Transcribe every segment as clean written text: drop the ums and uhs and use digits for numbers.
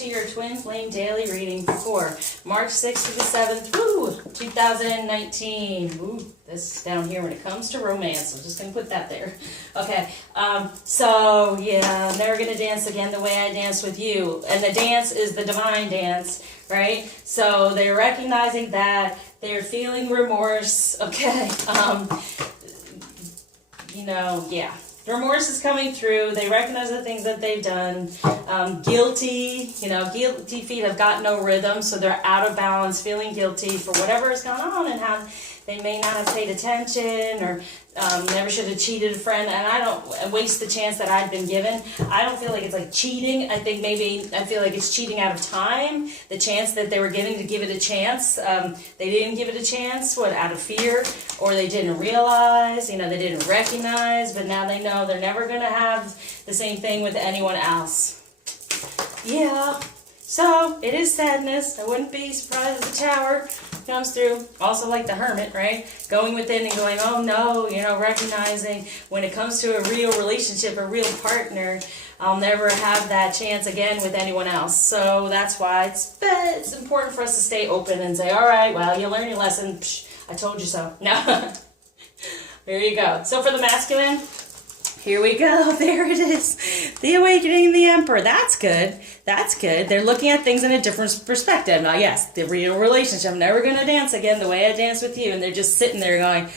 to your Twin Flame Daily Reading for March 6th to the 7th, woo, 2019. Ooh, this is down here when it comes to romance. I'm just going to put that there. Okay, so yeah, Never Gonna Dance Again the Way I Danced with You. And the dance is the divine dance, right? So they're recognizing that they're feeling remorse, okay? You know, yeah. Remorse is coming through. They recognize the things that they've done. Guilty, you know, guilty feet have got no rhythm, so they're out of balance, feeling guilty for whatever has gone on and how they may not have paid attention or never should have cheated a friend. And I don't waste the chance that I'd been given. I don't feel like it's like cheating. I feel like it's cheating out of time. The chance that they were given to give it a chance. They didn't give it a chance, out of fear, or they didn't realize, you know, they didn't recognize, but now they know they're never going to have the same thing with anyone else. Yeah, so it is sadness. I wouldn't be surprised if the Tower comes through. Also like the Hermit, right? Going within and going, oh no, you know, recognizing when it comes to a real relationship, a real partner, I'll never have that chance again with anyone else. So that's why it's important for us to stay open and say, all right, well, you learned your lesson. Psh, I told you so. No. There you go. So for the masculine, here we go. There it is. The Awakening the Emperor. That's good. That's good. They're looking at things in a different perspective. Now, yes, the real relationship. I'm never going to dance again the way I danced with you. And they're just sitting there going,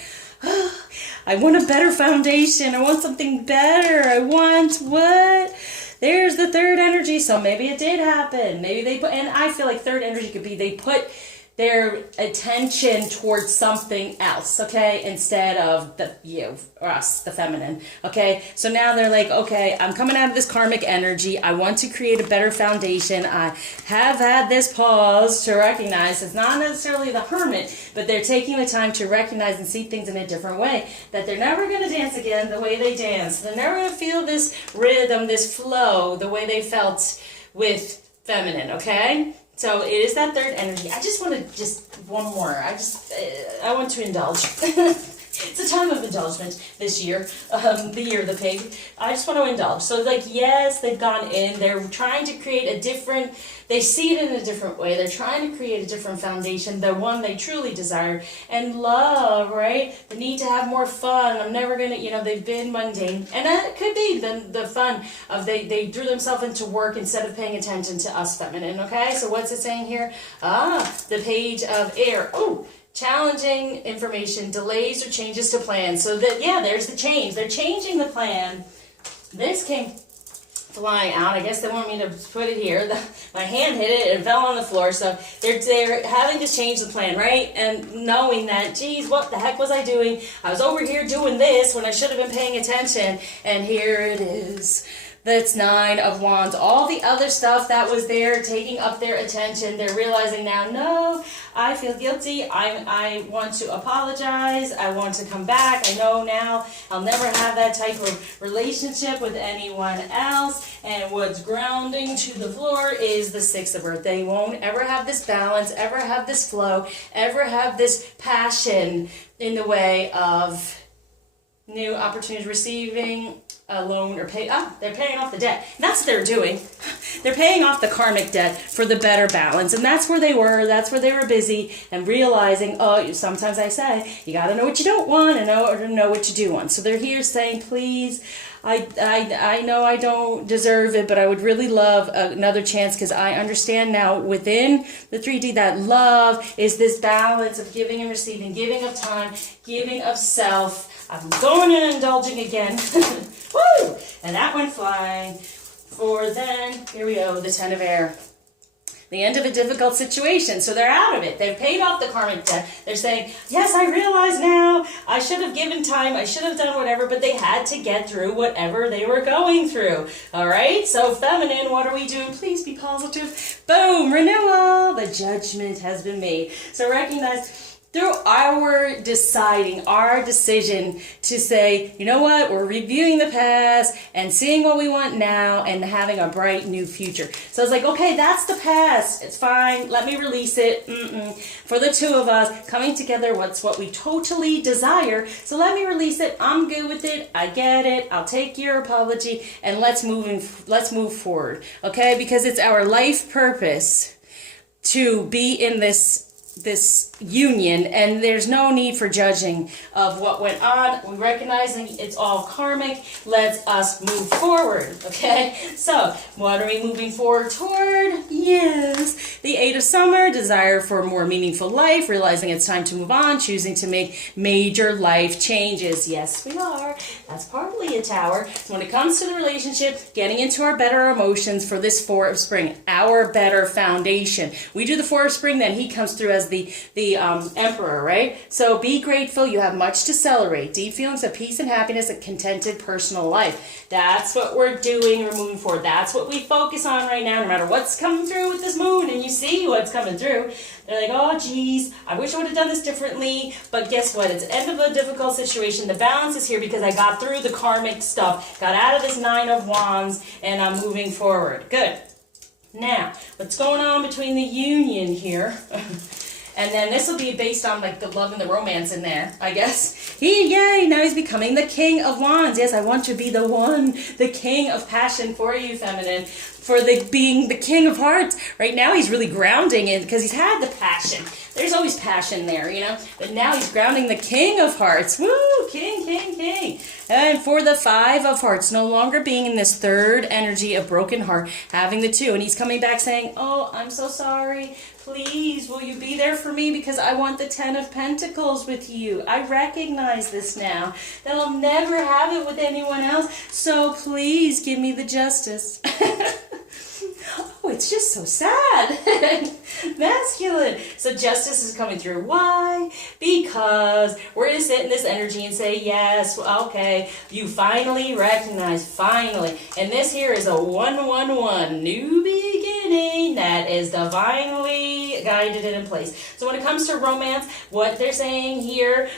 oh, I want a better foundation. I want something better. I want what? There's the third energy. So maybe it did happen. Maybe they put, and I feel like third energy could be they put their attention towards something else, okay, instead of us, the feminine, okay? So now they're like, okay, I'm coming out of this karmic energy. I want to create a better foundation. I have had this pause to recognize it's not necessarily the Hermit, but they're taking the time to recognize and see things in a different way, that they're never going to dance again the way they danced. They're never going to feel this rhythm, this flow, the way they felt with feminine, okay? So it is that third energy. I just want to, one more. I want to indulge. It's a time of indulgence this year, the year of the pig. I just want to indulge. So like, yes, they've gone in. They're trying to create a different, they see it in a different way. They're trying to create a different foundation, the one they truly desire. And love, right? The need to have more fun. I'm never going to, you know, they've been mundane. And that could be the fun of they threw themselves into work instead of paying attention to us feminine, okay? So what's it saying here? The Page of Air. Oh, challenging information, delays or changes to plans. So that, yeah, there's the change. They're changing the plan. This came flying out. I guess they want me to put it here. My hand hit it and fell on the floor. So they're having to change the plan, right? And knowing that, geez, what the heck was I doing? I was over here doing this when I should have been paying attention. And here it is. That's 9 of Wands. All the other stuff that was there taking up their attention, they're realizing now, no, I feel guilty. I want to apologize. I want to come back. I know now I'll never have that type of relationship with anyone else. And what's grounding to the floor is the 6 of Earth. They won't ever have this balance, ever have this flow, ever have this passion in the way of new opportunities, receiving a loan or pay. They're paying off the debt. And that's what they're doing. They're paying off the karmic debt for the better balance. And that's where they were. That's where they were busy and realizing, sometimes I say, you got to know what you don't want and know what you do want. So they're here saying, please, I know I don't deserve it, but I would really love another chance because I understand now within the 3D that love is this balance of giving and receiving, giving of time, giving of self. I'm going and indulging again. Woo! And that went flying. For then, here we go, the 10 of Air. The end of a difficult situation. So they're out of it. They've paid off the karmic debt. They're saying, yes, I realize now. I should have given time. I should have done whatever. But they had to get through whatever they were going through. All right? So feminine, what are we doing? Please be positive. Boom! Renewal. The judgment has been made. So recognize through our deciding, our decision to say, you know what, we're reviewing the past and seeing what we want now and having a bright new future. So it's like, okay, that's the past. It's fine. Let me release it. For the two of us, coming together, what's what we totally desire. So let me release it. I'm good with it. I get it. I'll take your apology and let's move forward. Okay? Because it's our life purpose to be in this union, and there's no need for judging of what went on. We recognizing it's all karmic. Let's us move forward. Okay, so what are we moving forward toward? Yes, the 8 of Summer, desire for a more meaningful life, realizing it's time to move on, choosing to make major life changes. Yes, we are. That's partly a Tower. So when it comes to the relationship, getting into our better emotions for this 4 of Spring, our better foundation. We do the 4 of Spring, then he comes through as the Emperor, right? So be grateful. You have much to celebrate. Deep feelings of peace and happiness, a contented personal life. That's what we're doing. We're moving forward. That's what we focus on right now, no matter what's coming through with this moon, and you see what's coming through. They're like, oh, geez, I wish I would have done this differently. But guess what? It's the end of a difficult situation. The balance is here because I got through the karmic stuff, got out of this 9 of Wands, and I'm moving forward. Good. Now, what's going on between the union here? And then this will be based on like the love and the romance in there, I guess. Yay, now he's becoming the King of Wands. Yes, I want to be the one, the king of passion for you, feminine. For being the King of Hearts. Right now he's really grounding it because he's had the passion. There's always passion there, you know. But now he's grounding the King of Hearts. Woo! King, king, king. And for the 5 of Hearts, no longer being in this third energy of broken heart, having the 2. And he's coming back saying, oh, I'm so sorry. Please, will you be there for me? Because I want the 10 of Pentacles with you. I recognize this now. That I'll never have it with anyone else. So please give me the justice. Oh, it's just so sad. Masculine. So justice is coming through. Why? Because we're going to sit in this energy and say, yes, okay, you finally recognize, finally. And this here is a 111, new beginning that is divinely guided and in place. So when it comes to romance, what they're saying here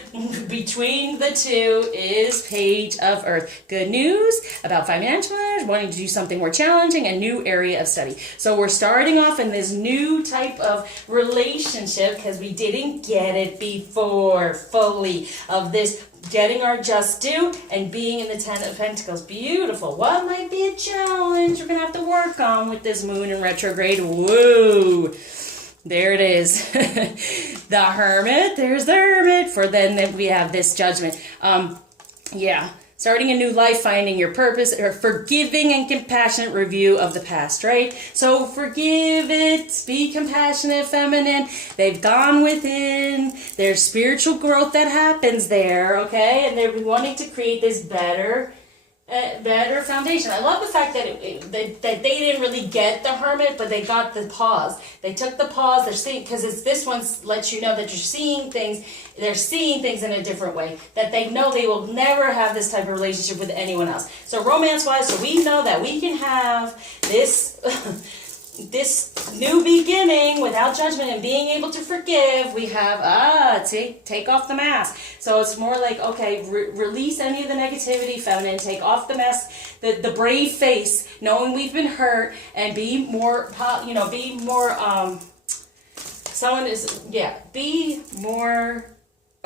between the 2 is Page of Earth. Good news about financial matters, wanting to do something more challenging, a new area of study. So we're starting off in this new type of relationship because we didn't get it before fully, of this getting our just due and being in the 10 of Pentacles. Beautiful. What might be a challenge we're going to have to work on with this moon in retrograde? Whoa. There it is. The Hermit. There's the Hermit. For then we have this Judgment. Yeah. Starting a new life, finding your purpose, or forgiving and compassionate review of the past, right? So forgive it, be compassionate, feminine. They've gone within. There's spiritual growth that happens there, okay? And they're wanting to create this better foundation. I love the fact that that they didn't really get the Hermit, but they got the pause. They took the pause. They're seeing, because this one lets you know that you're seeing things. They're seeing things in a different way. That they know they will never have this type of relationship with anyone else. So romance-wise, so we know that we can have this this new beginning without judgment and being able to forgive. We have take off the mask. So it's more like, okay, release any of the negativity, feminine. Take off the mask, the brave face, knowing we've been hurt, and be more, be more. Be more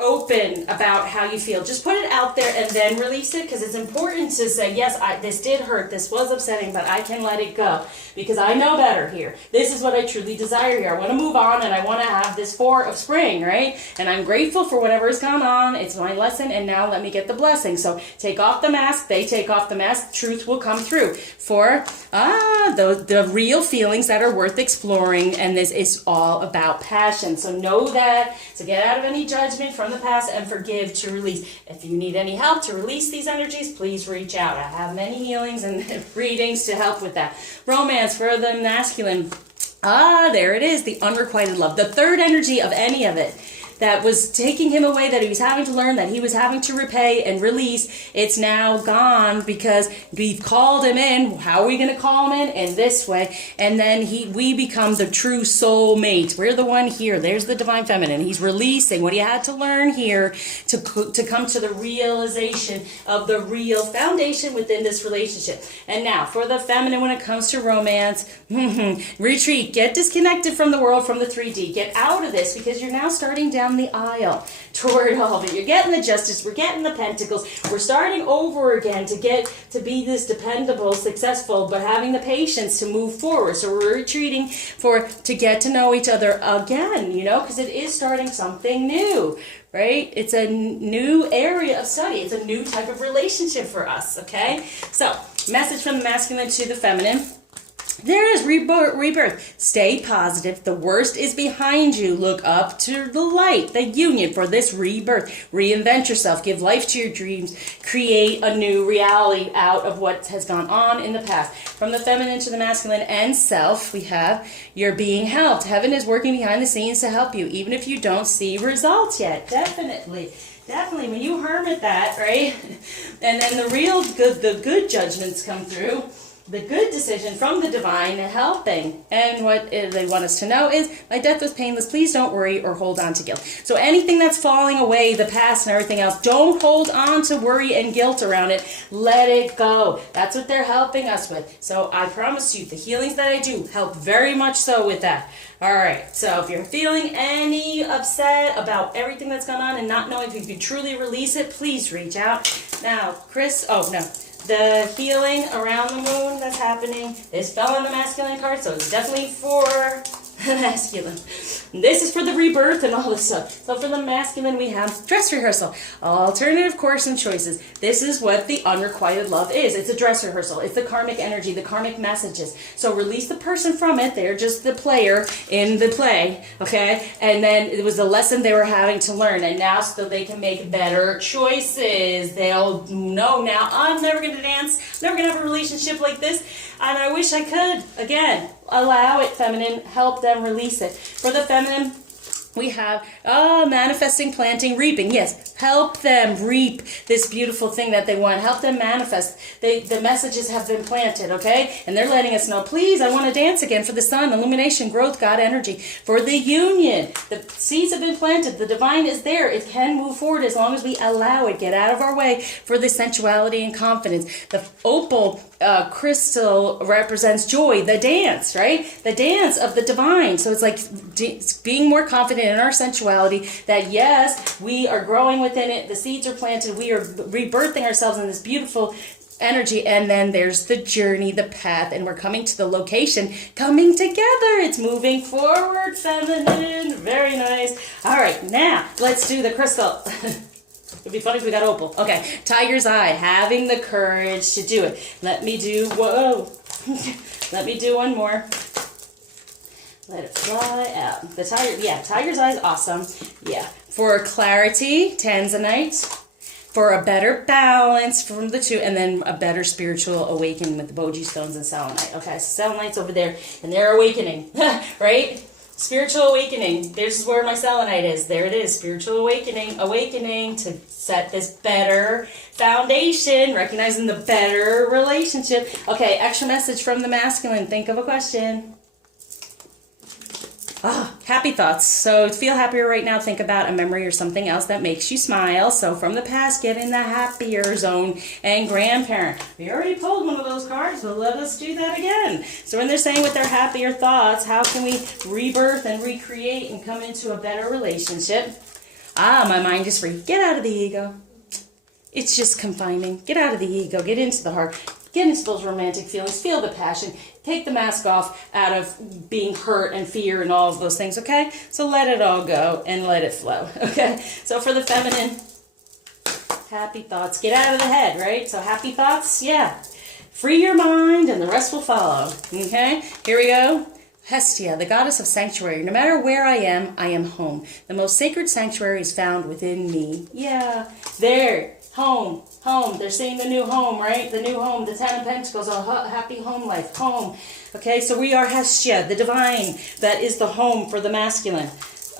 open about how you feel. Just put it out there and then release it, because it's important to say, yes, this did hurt, this was upsetting, but I can let it go because I know better here. This is what I truly desire here. I want to move on, and I want to have this 4 of Spring, right? And I'm grateful for whatever's gone on. It's my lesson, and now let me get the blessing. So take off the mask. They take off the mask. Truth will come through for the real feelings that are worth exploring, and this is all about passion. So know that. So get out of any judgment from the past and forgive to release. If you need any help to release these energies, please reach out. I have many healings and readings to help with that. Romance for the masculine. There it is, the unrequited love. The third energy of any of it. that was taking him away, that he was having to learn, that he was having to repay and release, it's now gone because we've called him in. How are we going to call him in this way? And then we become the true soul mate. We're the one here. There's the divine feminine. He's releasing what he had to learn here to come to the realization of the real foundation within this relationship. And now for the feminine, when it comes to romance, retreat, get disconnected from the world, from the 3D, get out of this, because you're now starting down the aisle toward all of it. You're getting the justice, we're getting the pentacles, we're starting over again to get to be this dependable, successful, but having the patience to move forward. So we're retreating to get to know each other again, you know, because it is starting something new, right? It's a new area of study. It's a new type of relationship for us, okay? So, message from the masculine to the feminine. There is rebirth. Stay positive. The worst is behind you. Look up to the light, the union for this rebirth. Reinvent yourself. Give life to your dreams. Create a new reality out of what has gone on in the past. From the feminine to the masculine and self, we have you're being helped. Heaven is working behind the scenes to help you, even if you don't see results yet. Definitely. Definitely, when you hermit that, right? And then the good judgments come through. The good decision from the divine and helping. And what they want us to know is, my death was painless. Please don't worry or hold on to guilt. So anything that's falling away, the past and everything else, don't hold on to worry and guilt around it. Let it go. That's what they're helping us with. So I promise you, the healings that I do help very much so with that. All right, so if you're feeling any upset about everything that's gone on and not knowing if you can truly release it, please reach out. Now, the healing around the moon that's happening is fell on the masculine card, so it's definitely for the masculine. This is for the rebirth and all this stuff. So for the masculine, we have dress rehearsal, alternative course and choices. This is what the unrequited love is. It's a dress rehearsal. It's the karmic energy, the karmic messages. So release the person from it. They're just the player in the play, okay? And then it was a lesson they were having to learn. And now so they can make better choices. They'll know now, I'm never going to dance. I'm never going to have a relationship like this. And I wish I could. Again, allow it, feminine. Help them release it. For the feminine, we have manifesting, planting, reaping. Yes, help them reap this beautiful thing that they want. Help them manifest. The messages have been planted, okay? And they're letting us know, please, I want to dance again for the sun, illumination, growth, God energy. For the union, the seeds have been planted. The divine is there. It can move forward as long as we allow it. Get out of our way for the sensuality and confidence. The opal crystal represents joy, the dance, right? The dance of the divine. So it's like being more confident in our sensuality that yes, we are growing within it. The seeds are planted. We are rebirthing ourselves in this beautiful energy. And then there's the journey, the path, and we're coming to the location, coming together. It's moving forward, feminine. Very nice. All right, now let's do the crystal. It'd be funny if we got opal. Okay, tiger's eye, having the courage to do it. Let me do one more. Let it fly out. Tiger's eye is awesome. Yeah, for clarity, tanzanite. For a better balance from the two, and then a better spiritual awakening with the boji stones and selenite. Okay, so selenite's over there, and they're awakening, right? Spiritual awakening. This is where my selenite is. There it is. Spiritual awakening to set this better foundation, recognizing the better relationship. Okay, extra message from the masculine. Think of a question. Happy thoughts. So to feel happier right now, think about a memory or something else that makes you smile. So from the past, get in the happier zone. And grandparent. We already pulled one of those cards, so let us do that again. So when they're saying with their happier thoughts, how can we rebirth and recreate and come into a better relationship? My mind is free. Get out of the ego. It's just confining. Get out of the ego. Get into the heart. Get into those romantic feelings. Feel the passion. Take the mask off out of being hurt and fear and all of those things, okay? So let it all go and let it flow, okay? So for the feminine, happy thoughts. Get out of the head, right? So happy thoughts, yeah. Free your mind and the rest will follow, okay? Here we go. Hestia, the goddess of sanctuary. No matter where I am home. The most sacred sanctuary is found within me. Yeah, there. Home. They're saying the new home, right? The new home, the Ten of Pentacles, a happy home life, home. Okay, so we are Hestia, the divine. That is the home for the masculine.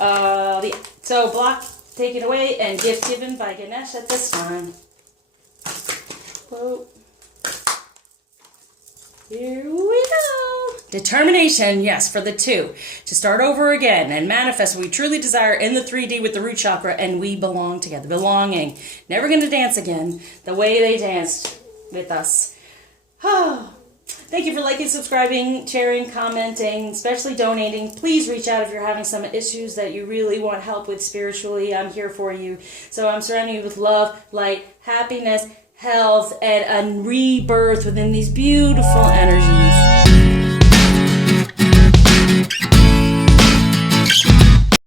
So block taken away and gift given by Ganesh at this time. Whoa. Here we go. Determination, yes, for the 2. To start over again and manifest what we truly desire in the 3D with the root chakra, and we belong together. Belonging. Never gonna dance again the way they danced with us. Thank you for liking, subscribing, sharing, commenting, especially donating. Please reach out if you're having some issues that you really want help with spiritually. I'm here for you. So I'm surrounding you with love, light, happiness, health, and a rebirth within these beautiful energies.